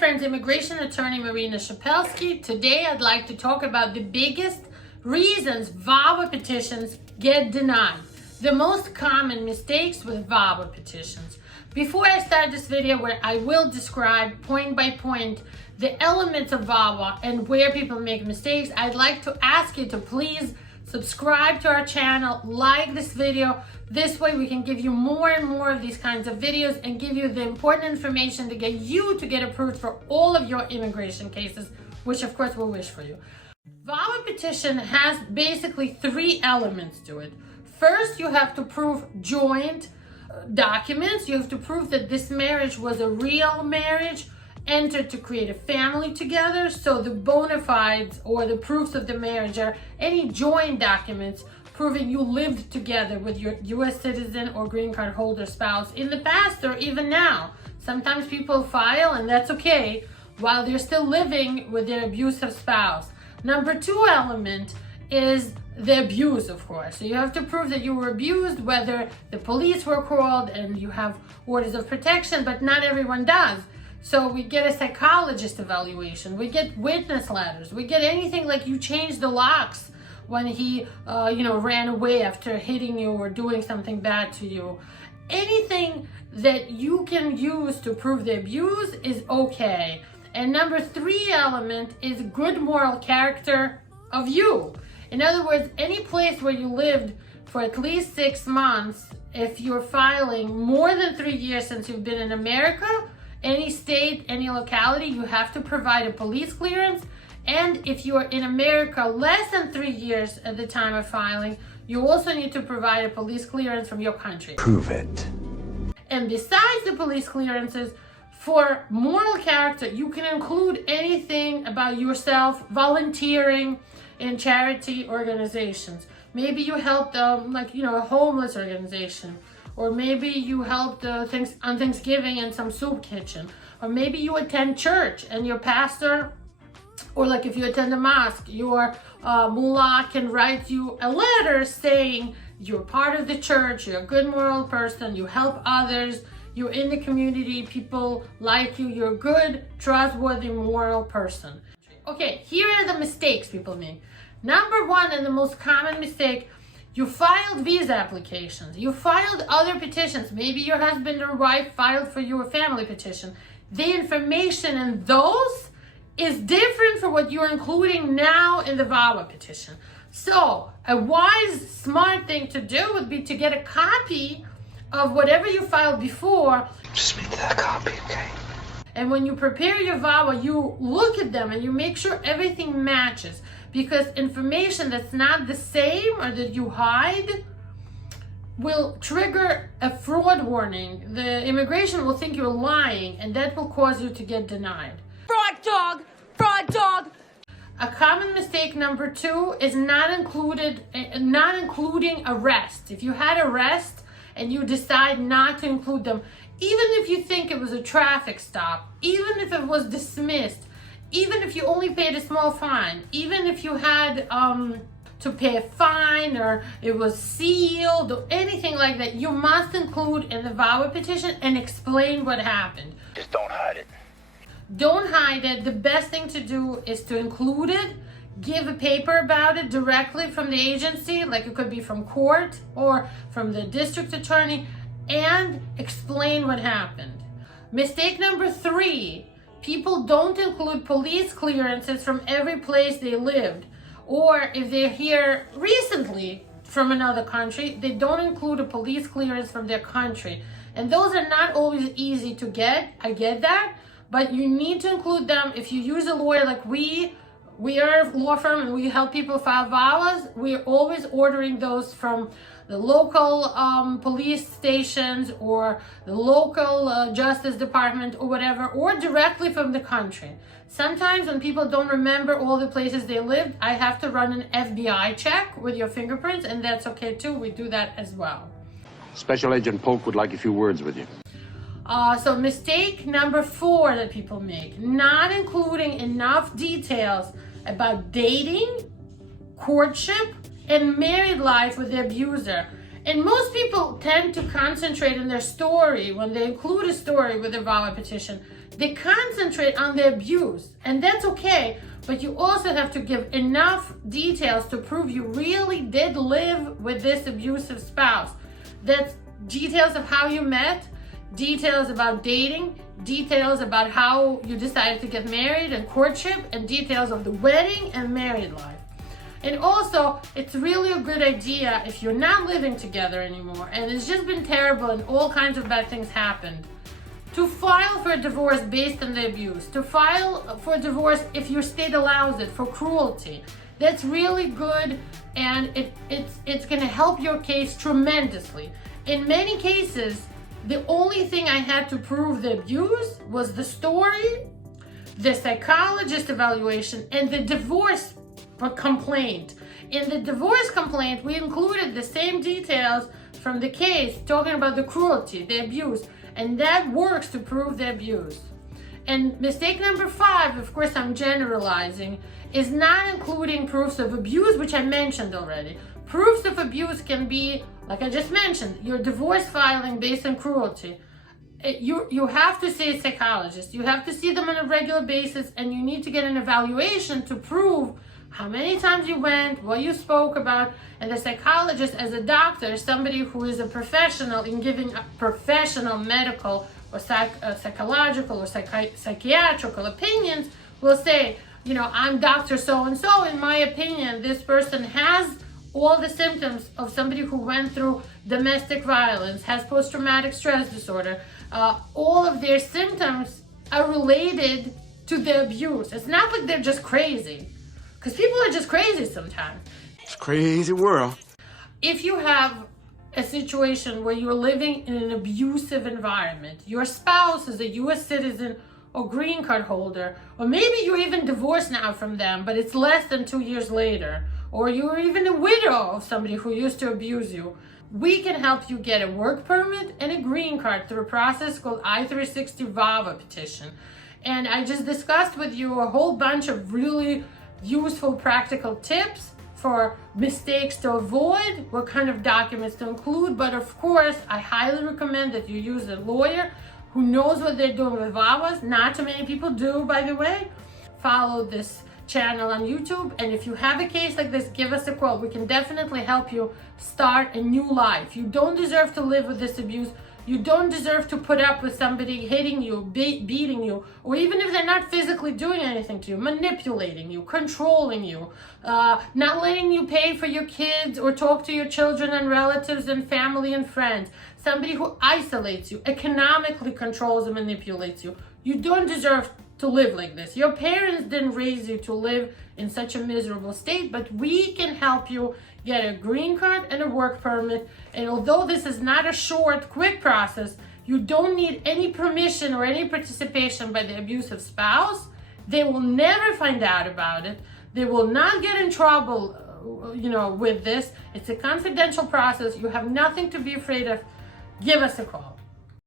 friends, immigration attorney Marina Shepelsky. Today I'd like to talk about the biggest reasons VAWA petitions get denied. The most common mistakes with VAWA petitions. Before I start this video, where I will describe point by point the elements of VAWA and where people make mistakes, I'd like to ask you to please subscribe to our channel, like this video. This way we can give you more and more of these kinds of videos and give you the important information to get you to get approved for all of your immigration cases, which of course we'll wish for you. VAWA petition has basically three elements to it. First, you have to prove joint documents. You have to prove that this marriage was a real marriage, entered to create a family together. So the bona fides or the proofs of the marriage are any joint documents proving you lived together with your US citizen or green card holder spouse in the past or even now. Sometimes people file, and that's okay, while they're still living with their abusive spouse. Number two element is the abuse, of course. So you have to prove that you were abused, whether the police were called and you have orders of protection, but not everyone does. So we get a psychologist evaluation, we get witness letters, we get anything like you changed the locks when he ran away after hitting you or doing something bad to you. Anything that you can use to prove the abuse is okay. And number three element is good moral character of you. In other words, any place where you lived for at least 6 months, if you're filing more than 3 years since you've been in America, any state, any locality, you have to provide a police clearance. And if you are in America less than 3 years at the time of filing, you also need to provide a police clearance from your country. Prove it. And besides the police clearances, for moral character, you can include anything about yourself, volunteering in charity organizations. Maybe you helped a homeless organization, or maybe you helped things on Thanksgiving in some soup kitchen, or maybe you attend church and your pastor, or like if you attend a mosque, your mullah can write you a letter saying you're part of the church, you're a good moral person, you help others, you're in the community, people like you, you're a good, trustworthy, moral person. Okay, here are the mistakes people make. Number one, and the most common mistake, you filed visa applications, you filed other petitions, maybe your husband or wife filed for you a family petition. The information in those is different from what you're including now in the VAWA petition. So a wise, smart thing to do would be to get a copy of whatever you filed before. Just make that a copy, okay? And when you prepare your VAWA, you look at them and you make sure everything matches, because information that's not the same or that you hide will trigger a fraud warning. The immigration will think you're lying, and that will cause you to get denied. Fraud dog! Fraud dog! A common mistake number two is not including arrest. If you had arrest and you decide not to include them, even if you think it was a traffic stop, even if it was dismissed, even if you only paid a small fine, even if you had to pay a fine or it was sealed or anything like that, you must include in the VAWA petition and explain what happened. Just don't hide it. Don't hide it. The best thing to do is to include it, give a paper about it directly from the agency, like it could be from court or from the district attorney, and explain what happened. Mistake number three, people don't include police clearances from every place they lived. Or if they're here recently from another country, they don't include a police clearance from their country. And those are not always easy to get, I get that, but you need to include them. If you use a lawyer like we are a law firm and we help people file VAWAs, we're always ordering those from the local police stations or the local justice department or whatever, or directly from the country. Sometimes when people don't remember all the places they lived, I have to run an FBI check with your fingerprints, and that's okay too. We do that as well. Special Agent Polk would like a few words with you. So mistake number four that people make, not including enough details about dating, courtship, and married life with the abuser. And most people tend to concentrate in their story when they include a story with their VAWA petition. They concentrate on the abuse, and that's okay, but you also have to give enough details to prove you really did live with this abusive spouse. That's details of how you met, details about dating, details about how you decided to get married and courtship, and details of the wedding and married life. And also, it's really a good idea if you're not living together anymore and it's just been terrible and all kinds of bad things happened, to file for a divorce based on the abuse, to file for a divorce if your state allows it for cruelty. That's really good, and it's going to help your case tremendously. In many cases, the only thing I had to prove the abuse was the story, the psychologist evaluation, and the divorce complaint. In the divorce complaint, we included the same details from the case talking about the cruelty, the abuse, and that works to prove the abuse. And mistake number 5, of course I'm generalizing, is not including proofs of abuse, which I mentioned already. Proofs of abuse can be, like I just mentioned, your divorce filing based on cruelty. You have to see a psychologist, you have to see them on a regular basis, and you need to get an evaluation to prove how many times you went, what you spoke about, and the psychologist, as a doctor, somebody who is a professional in giving professional medical or psychological or psychiatrical opinions, will say, you know, I'm Dr. So-and-so, in my opinion, this person has all the symptoms of somebody who went through domestic violence, has post-traumatic stress disorder. All of their symptoms are related to the abuse. It's not like they're just crazy. Because people are just crazy sometimes. It's a crazy world. If you have a situation where you're living in an abusive environment, your spouse is a US citizen or green card holder, or maybe you're even divorced now from them, but it's less than 2 years later, or you're even a widow of somebody who used to abuse you, we can help you get a work permit and a green card through a process called I-360 VAWA petition. And I just discussed with you a whole bunch of really useful practical tips for mistakes to avoid, what kind of documents to include, but of course I highly recommend that you use a lawyer who knows what they're doing with VAWAs. Not too many people do, by the way. Follow this channel on YouTube, and if you have a case like this, give us a call. We can definitely help you start a new life. You don't deserve to live with this abuse. You don't deserve to put up with somebody hitting you, beating you, or even if they're not physically doing anything to you, manipulating you, controlling you, not letting you pay for your kids or talk to your children and relatives and family and friends, somebody who isolates you, economically controls and manipulates you. You don't deserve to live like this. Your parents didn't raise you to live in such a miserable state, but we can help you get a green card and a work permit. And although this is not a short, quick process, you don't need any permission or any participation by the abusive spouse. They will never find out about it. They will not get in trouble, with this. It's a confidential process. You have nothing to be afraid of. Give us a call.